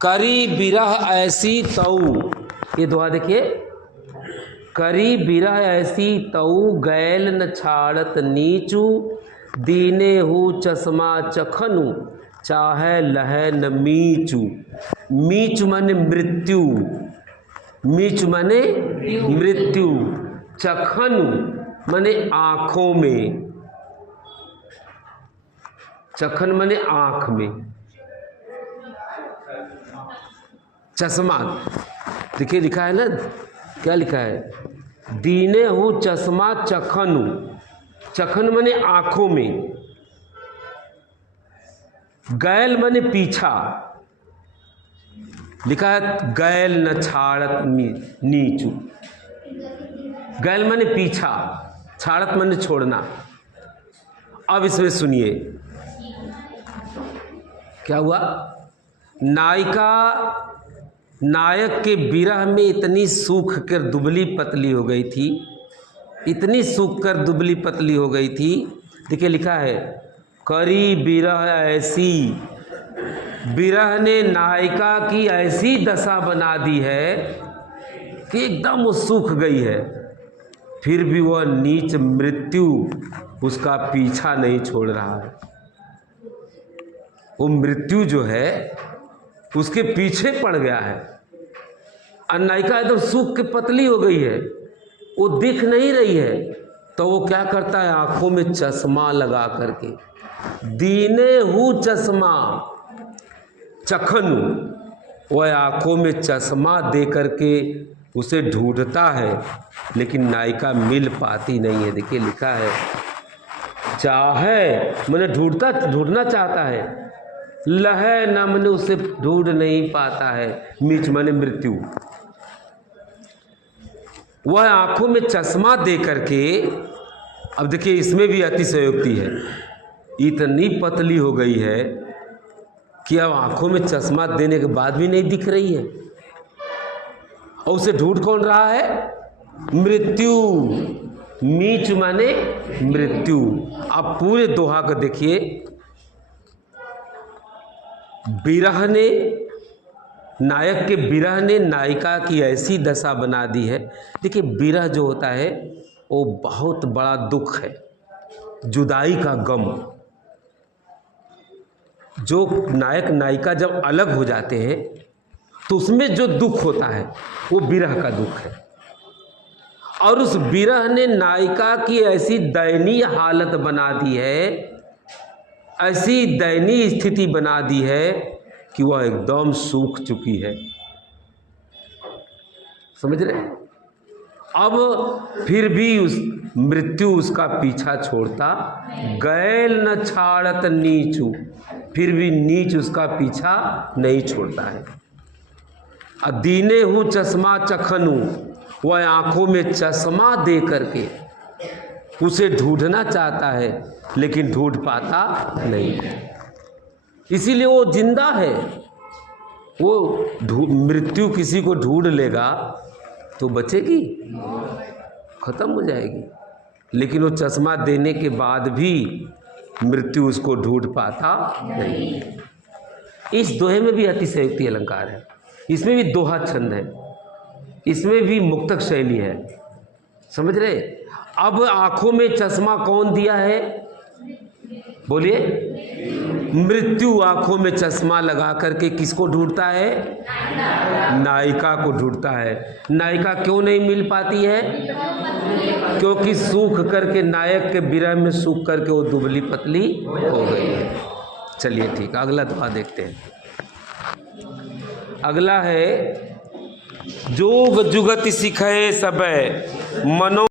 करी बिरह ऐसी तऊ, ये दोहा देखिए, करी बिरह ऐसी तऊ गैल न छाड़त नीचू, दीने हूँ चश्मा चखनु चाहे लहे न मीचू। मीचू माने मृत्यु, मीचू माने मृत्यु, चखनु माने आँखों में, चखन माने आँख में, चश्मा देखिए लिखा है ना, क्या लिखा है, दीने हूँ चश्मा चखनु, चखन माने आँखों में, गैल माने पीछा, लिखा है गैल न छाड़त नीचू, गैल माने पीछा, छाड़त माने छोड़ना। अब इसमें सुनिए क्या हुआ, नायिका नायक के विरह में इतनी सूख कर दुबली पतली हो गई थी, इतनी सूख कर दुबली पतली हो गई थी। देखिए लिखा है करी बिरह ऐसी, विरह ने नायिका की ऐसी दशा बना दी है कि एकदम वो सूख गई है, फिर भी वह नीच मृत्यु उसका पीछा नहीं छोड़ रहा है। वो मृत्यु जो है उसके पीछे पड़ गया है। नायिका एकदम सूख के पतली हो गई है, वो दिख नहीं रही है, तो वो क्या करता है, आंखों में चश्मा लगा करके, दीने हूँ चश्मा चखनु, वह आंखों में चश्मा दे करके उसे ढूंढता है, लेकिन नायिका मिल पाती नहीं है। देखिए लिखा है चाहे मैंने ढूंढना चाहता है, लहे न मैंने उसे ढूंढ नहीं पाता है, मीच माने मृत्यु। वह आंखों में चश्मा दे करके, अब देखिए इसमें भी अतिशयोक्ति है, इतनी पतली हो गई है कि अब आंखों में चश्मा देने के बाद भी नहीं दिख रही है, और उसे ढूंढ कौन रहा है, मृत्यु। मीच माने मृत्यु। अब पूरे दोहा को देखिए, विरह ने, नायक के विरह ने नायिका की ऐसी दशा बना दी है। देखिए विरह जो होता है वो बहुत बड़ा दुख है, जुदाई का गम। जो नायक नायिका जब अलग हो जाते हैं तो उसमें जो दुख होता है वो विरह का दुख है, और उस विरह ने नायिका की ऐसी दयनीय हालत बना दी है, ऐसी दयनीय स्थिति बना दी है कि वह एकदम सूख चुकी है। समझ रहे? अब फिर भी उस मृत्यु उसका पीछा छोड़ता, गैल न छाड़त नीचू, फिर भी नीच उसका पीछा नहीं छोड़ता है। दीने हूँ चश्मा चखनु, वह आंखों में चश्मा दे करके उसे ढूंढना चाहता है, लेकिन ढूंढ पाता नहीं, इसीलिए वो जिंदा है। वो मृत्यु किसी को ढूंढ लेगा तो बचेगी, खत्म हो जाएगी, लेकिन वो चश्मा देने के बाद भी मृत्यु उसको ढूंढ पाता नहीं। इस दोहे में भी अतिशयोक्ति अलंकार है, इसमें भी दोहा छंद है, इसमें भी मुक्तक शैली है। समझ रहे? अब आंखों में चश्मा कौन दिया है, बोलिए? मृत्यु आंखों में चश्मा लगा करके किसको ढूंढता है, नायिका को ढूंढता है। नायिका क्यों नहीं मिल पाती है, क्योंकि सूख करके, नायक के विरह में सूख करके वो दुबली पतली हो गई है। चलिए ठीक, अगला दोहा देखते हैं। अगला है जोग जुगति सिखै सबे मनो